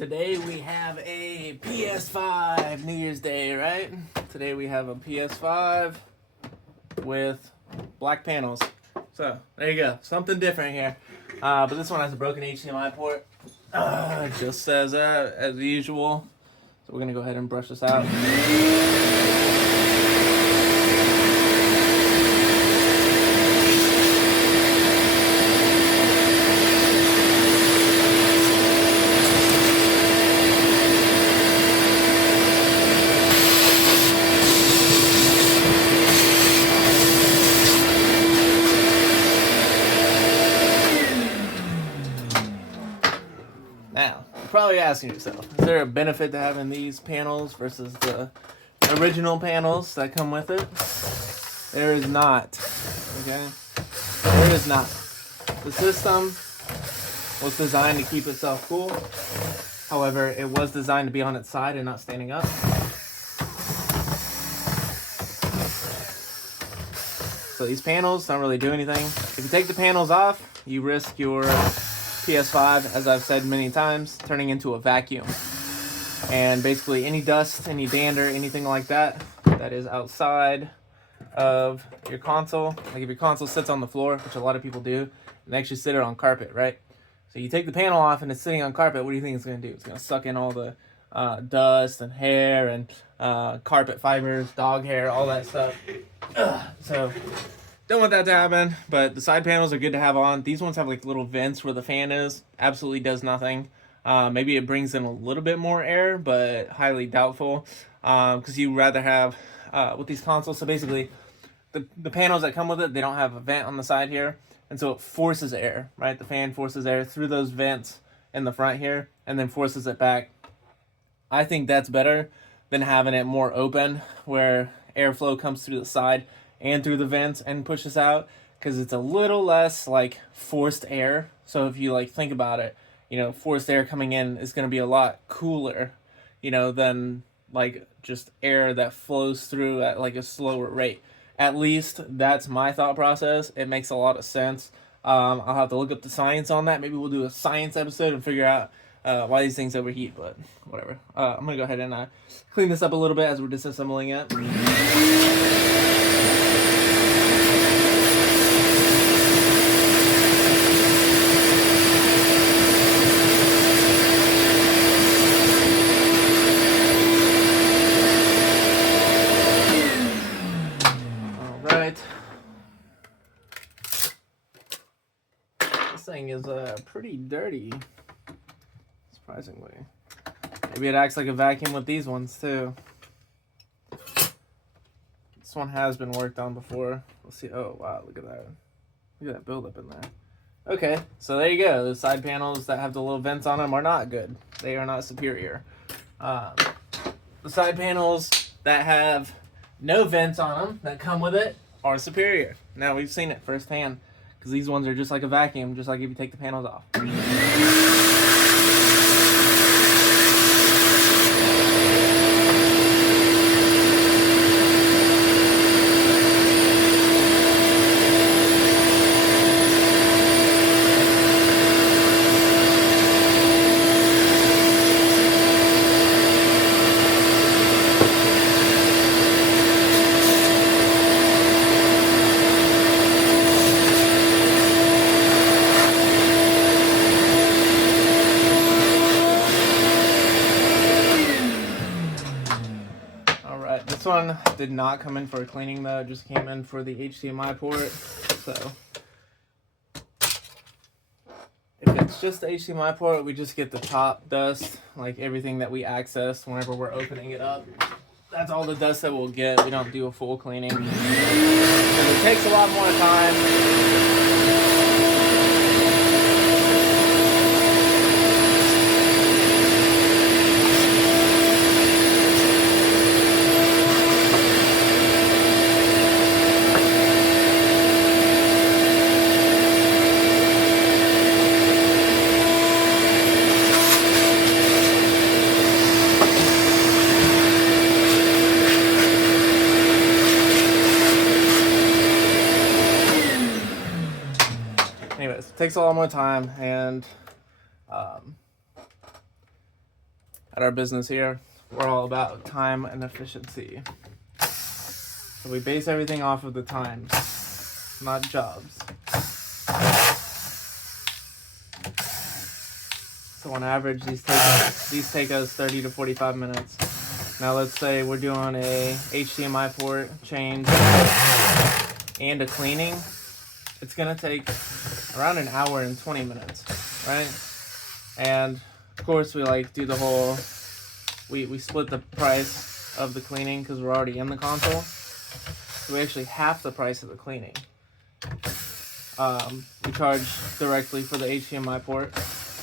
Today we have a PS5 New Year's Day, right? Today we have a PS5 with black panels. So there you go, something different here. But this one has a broken HDMI port. Just says that as usual. So we're gonna go ahead and brush this out. Now, you're probably asking yourself, is there a benefit to having these panels versus the original panels that come with it? There is not. Okay? There is not. The system was designed to keep itself cool. However, it was designed to be on its side and not standing up. So these panels don't really do anything. If you take the panels off, you risk your PS5, as I've said many times, turning into a vacuum. And basically any dust, any dander, anything like that that is outside of your console, like if your console sits on the floor, which a lot of people do, and they actually sit it on carpet, right? So you take the panel off and it's sitting on carpet, what do you think it's going to do? It's going to suck in all the dust and hair and carpet fibers, dog hair, all that stuff. So don't want that to happen, but the side panels are good to have on. These ones have like little vents where the fan is. Absolutely does nothing. Maybe it brings in a little bit more air, but highly doubtful. Because you rather have, with these consoles, so basically the panels that come with it, they don't have a vent on the side here. And so it forces air, right? The fan forces air through those vents in the front here and then forces it back. I think that's better than having it more open where airflow comes through the side and through the vents and pushes out, because it's a little less like forced air. So if you like think about it, you know, forced air coming in is going to be a lot cooler, you know, than like just air that flows through at like a slower rate. At least that's my thought process. It makes a lot of sense. I'll have to look up the science on that. Maybe we'll do a science episode and figure out why these things overheat, but whatever. I'm going to go ahead and clean this up a little bit as we're disassembling it. This thing is pretty dirty, surprisingly. Maybe it acts like a vacuum with these ones too. This one has been worked on before. We'll see. Oh wow, look at that. Look at that buildup in there. Okay, so there you go. The side panels that have the little vents on them are not good. They are not superior. The side panels that have no vents on them that come with it are superior. Now we've seen it firsthand, because these ones are just like a vacuum, just like if you take the panels off. This one did not come in for a cleaning though, it just came in for the HDMI port. So if it's just the HDMI port, we just get the top dust, like everything that we access whenever we're opening it up. That's all the dust that we'll get. We don't do a full cleaning. It takes a lot more time. Anyways, it takes a lot more time, and at our business here, we're all about time and efficiency. So we base everything off of the times, not jobs. So on average, these take us 30 to 45 minutes. Now let's say we're doing a HDMI port change and a cleaning. It's gonna take around an hour and 20 minutes, right? And of course we like do the whole, we split the price of the cleaning because we're already in the console. So we actually half the price of the cleaning. We charge directly for the HDMI port,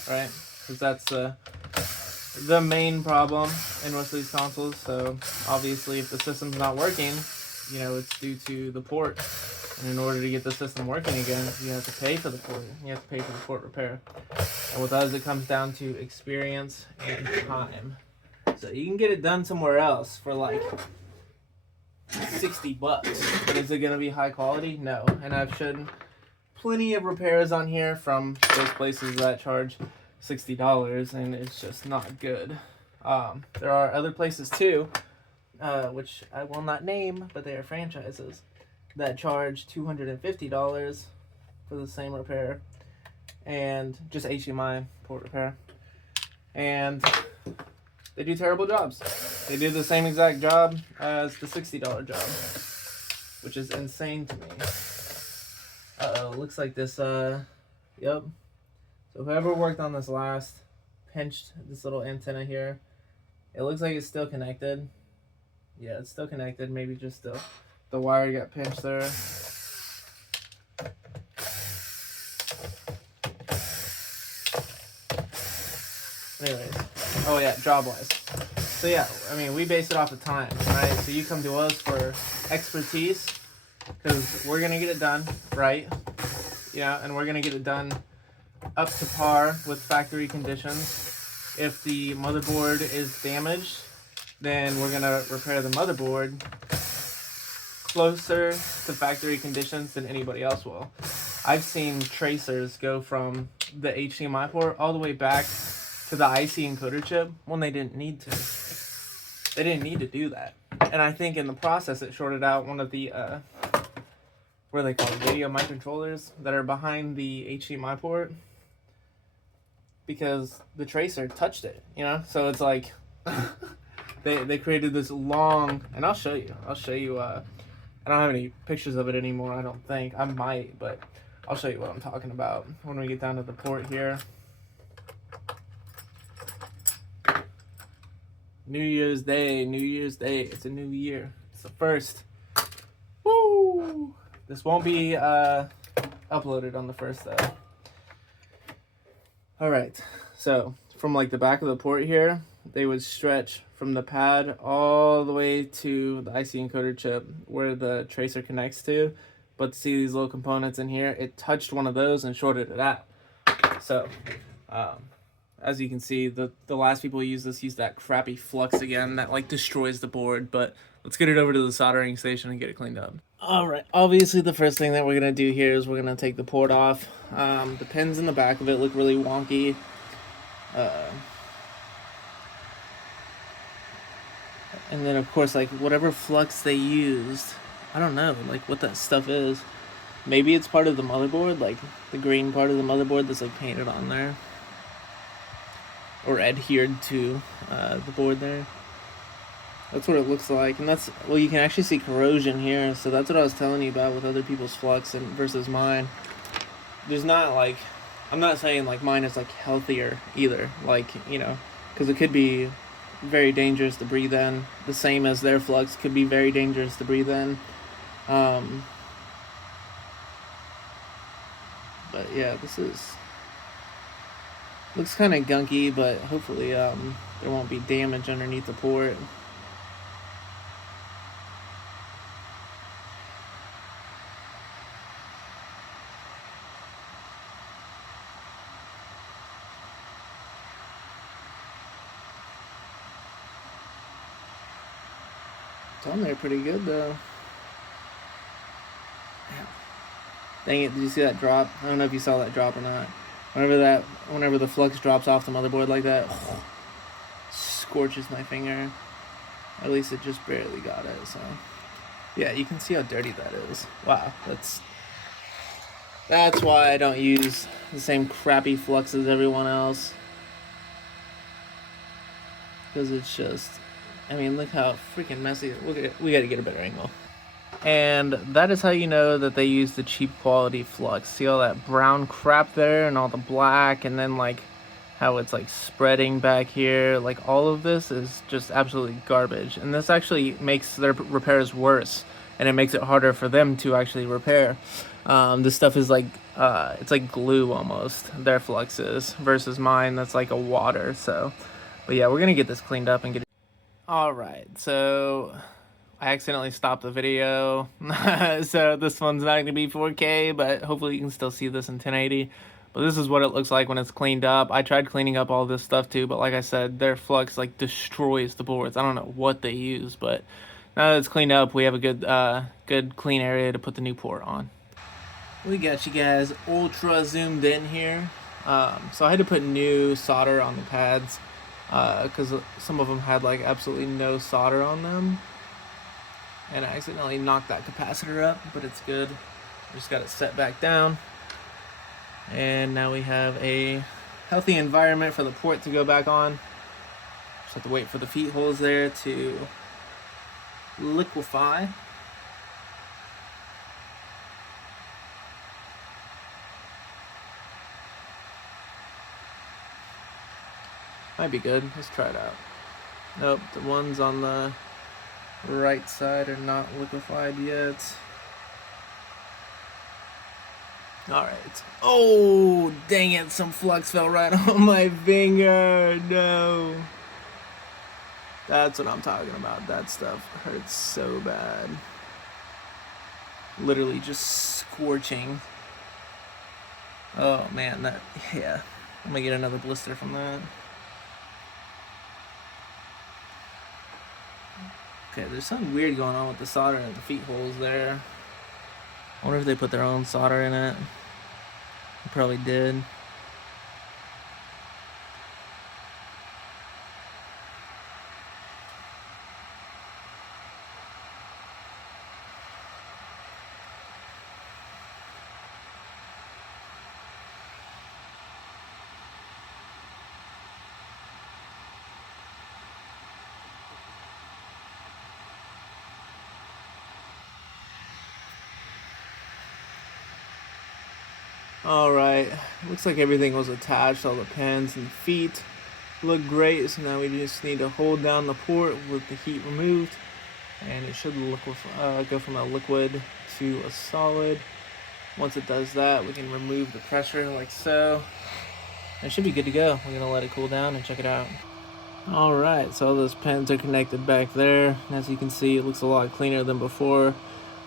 right? Because that's the main problem in most of these consoles. So obviously if the system's not working, you know, it's due to the port. And in order to get the system working again, you have to pay for the port. You have to pay for the port repair. And with us, it comes down to experience and time. So you can get it done somewhere else for like $60. But is it going to be high quality? No. And I've shown plenty of repairs on here from those places that charge $60, and it's just not good. There are other places too, which I will not name, but they are franchises that charge $250 for the same repair, and just HDMI port repair, and they do terrible jobs. They do the same exact job as the $60 job, which is insane to me. Looks like this, yep. So whoever worked on this last pinched this little antenna here. It looks like it's still connected. Yeah, it's still connected. Maybe just the wire got pinched there. Anyways, oh yeah, job-wise. So yeah, I mean, we base it off of time, right? So you come to us for expertise, because we're gonna get it done right, yeah, and we're gonna get it done up to par with factory conditions. If the motherboard is damaged, then we're gonna repair the motherboard closer to factory conditions than anybody else will. I've seen tracers go from the HDMI port all the way back to the IC encoder chip when they didn't need to. They didn't need to do that. And I think in the process it shorted out one of the what are they called? Video microcontrollers that are behind the HDMI port, because the tracer touched it, you know? So it's like they created this long, and I'll show you. I don't have any pictures of it anymore, I don't think. I might, but I'll show you what I'm talking about when we get down to the port here. New Year's Day, it's a new year. It's the first. Woo! This won't be uploaded on the first though. Alright, so from like the back of the port here, they would stretch from the pad all the way to the IC encoder chip where the tracer connects to. But see these little components in here, it touched one of those and shorted it out. So, as you can see, the last people who use that crappy flux again that like destroys the board. But let's get it over to the soldering station and get it cleaned up. Alright, obviously the first thing that we're going to do here is we're going to take the port off. The pins in the back of it look really wonky. And then of course, like whatever flux they used, I don't know like what that stuff is. Maybe it's part of the motherboard, like the green part of the motherboard that's like painted on there or adhered to the board there. That's what it looks like. And that's, well, you can actually see corrosion here. So that's what I was telling you about with other people's flux and versus mine. There's not like, I'm not saying like mine is like healthier either, like, you know, because it could be very dangerous to breathe in, the same as their flux could be very dangerous to breathe in. But yeah, this looks kind of gunky, but hopefully there won't be damage underneath the port. It's on there pretty good though. Dang it, did you see that drop? I don't know if you saw that drop or not. Whenever the flux drops off the motherboard like that, scorches my finger. At least it just barely got it, so. Yeah, you can see how dirty that is. Wow, that's why I don't use the same crappy flux as everyone else. Because it's just, I mean, look how freaking messy. We gotta get a better angle. And that is how you know that they use the cheap quality flux. See all that brown crap there and all the black, and then like how it's like spreading back here. Like all of this is just absolutely garbage. And this actually makes their repairs worse, and it makes it harder for them to actually repair. This stuff is like, it's like glue almost, their flux is, versus mine that's like a water. So, but yeah, we're gonna get this cleaned up and get it. All right, so I accidentally stopped the video. So this one's not gonna be 4K, but hopefully you can still see this in 1080. But this is what it looks like when it's cleaned up. I tried cleaning up all this stuff too, but like I said, their flux like destroys the boards. I don't know what they use, but now that it's cleaned up, we have a good clean area to put the new port on. We got you guys ultra zoomed in here. So I had to put new solder on the pads because some of them had like absolutely no solder on them. And I accidentally knocked that capacitor up, but it's good. Just got it set back down. And now we have a healthy environment for the port to go back on. Just have to wait for the feet holes there to liquefy. Might be good. Let's try it out. Nope, the ones on the right side are not liquefied yet. Alright. Oh, dang it. Some flux fell right on my finger. No. That's what I'm talking about. That stuff hurts so bad. Literally just scorching. Oh, man. Yeah. I'm gonna get another blister from that. Okay, there's something weird going on with the solder and the feet holes there. I wonder if they put their own solder in it. They probably did. Alright, looks like everything was attached, all the pins and feet look great, so now we just need to hold down the port with the heat removed, and it should go from a liquid to a solid. Once it does that, we can remove the pressure like so. It should be good to go. We're gonna let it cool down and check it out. Alright, so all those pins are connected back there. As you can see, it looks a lot cleaner than before.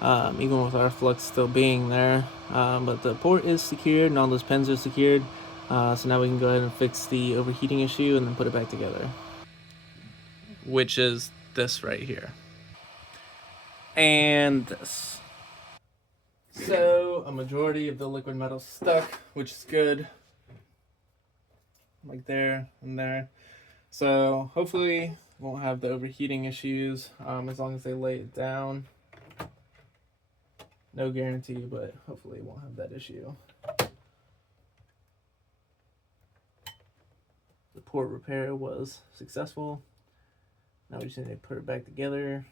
Even with our flux still being there, but the port is secured and all those pins are secured, so now we can go ahead and fix the overheating issue and then put it back together, which is this right here and this. So a majority of the liquid metal stuck, which is good, like there and there, so hopefully won't have the overheating issues as long as they lay it down. No guarantee, but hopefully it won't have that issue. The port repair was successful. Now we just need to put it back together.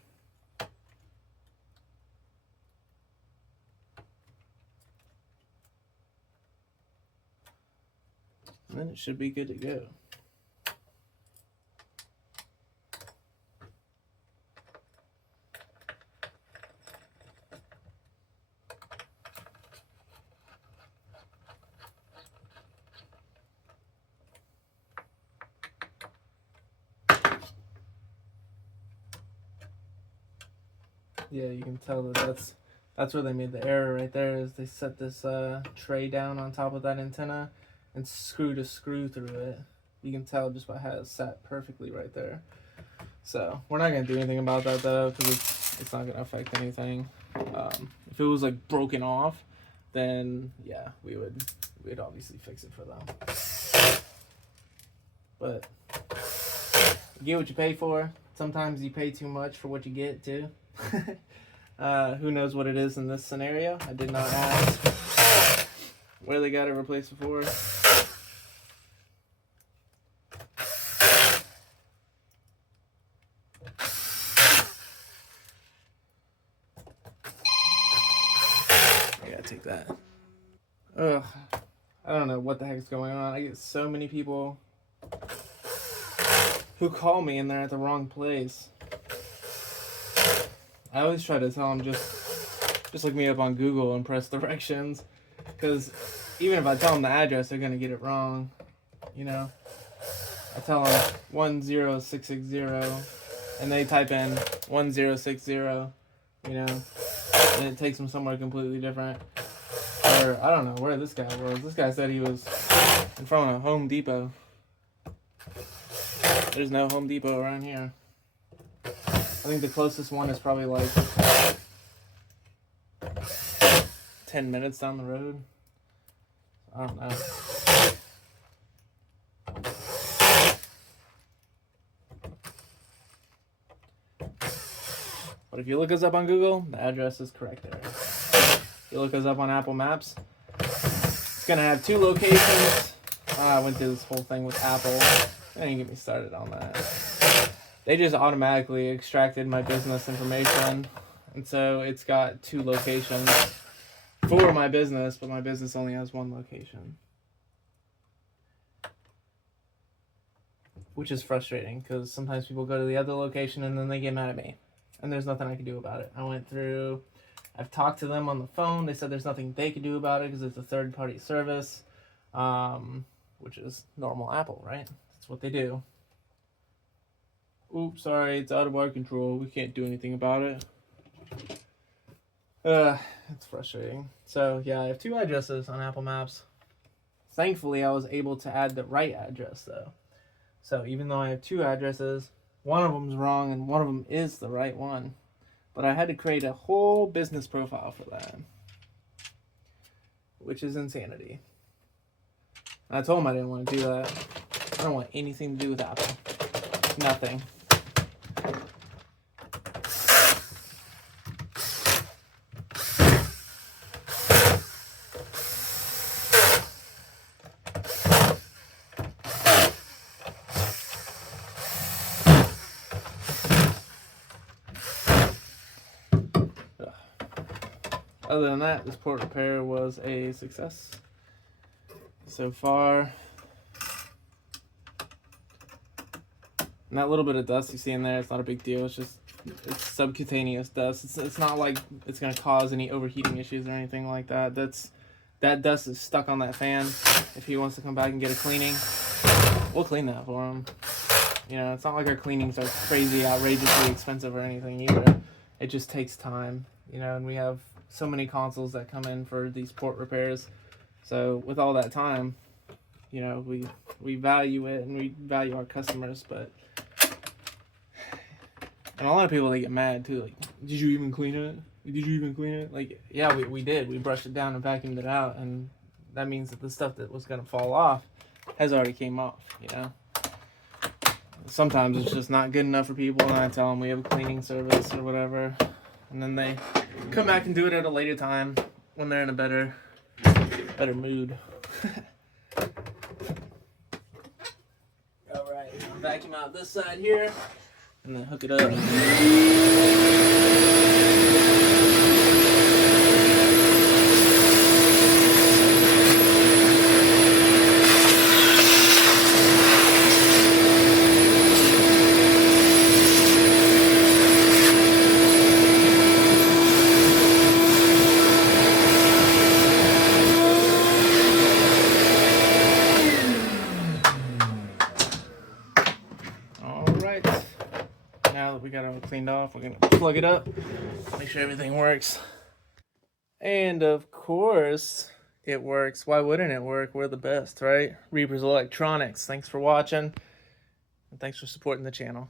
And then it should be good to go. Yeah, you can tell that that's where they made the error right there, is they set this tray down on top of that antenna and screwed a screw through it. You can tell just by how it sat perfectly right there. So we're not gonna do anything about that though, because it's not gonna affect anything. If it was like broken off, then yeah, we'd obviously fix it for them. But You get what you pay for. Sometimes you pay too much for what you get too. Who knows what it is in this scenario? I did not ask where they got it replaced before. I gotta take that. Ugh. I don't know what the heck is going on. I get so many people who call me and they're at the wrong place. I always try to tell them just look me up on Google and press directions, because even if I tell them the address, they're gonna get it wrong. You know, I tell them 10660, and they type in 1060. You know, and it takes them somewhere completely different. Or I don't know where this guy was. This guy said he was in front of Home Depot. There's no Home Depot around here. I think the closest one is probably like 10 minutes down the road. I don't know. But if you look us up on Google, the address is correct there. If you look us up on Apple Maps, it's gonna have 2 locations. I went through this whole thing with Apple. Don't even get me started on that. They just automatically extracted my business information, and so it's got 2 locations for my business, but my business only has 1 location, which is frustrating because sometimes people go to the other location and then they get mad at me, and there's nothing I can do about it. I've talked to them on the phone. They said there's nothing they can do about it because it's a third-party service, which is normal Apple, right? That's what they do. Oops, sorry, it's out of our control. We can't do anything about it. It's frustrating. So, yeah, I have 2 addresses on Apple Maps. Thankfully, I was able to add the right address, though. So, even though I have 2 addresses, one of them's wrong and one of them is the right one. But I had to create a whole business profile for that, which is insanity. And I told them I didn't want to do that. I don't want anything to do with Apple. Nothing. Other than that, this port repair was a success so far. And that little bit of dust you see in there, it's not a big deal. It's subcutaneous dust. It's not like it's going to cause any overheating issues or anything like that. That dust is stuck on that fan. If he wants to come back and get a cleaning, we'll clean that for him. You know, it's not like our cleanings are crazy, outrageously expensive or anything either. It just takes time, you know, and we have so many consoles that come in for these port repairs. So with all that time, you know, we value it and we value our customers, but and a lot of people, they get mad too, like, did you even clean it? Did you even clean it? Like, yeah, we did. We brushed it down and vacuumed it out, and that means that the stuff that was going to fall off has already came off, you know? Sometimes it's just not good enough for people, and I tell them we have a cleaning service or whatever, and then they come back and do it at a later time when they're in a better mood. Alright, vacuum out this side here, and then hook it up. Now that we got it all cleaned off, we're going to plug it up, make sure everything works. And of course, it works. Why wouldn't it work? We're the best, right? Reaperselectronics. Thanks for watching, and thanks for supporting the channel.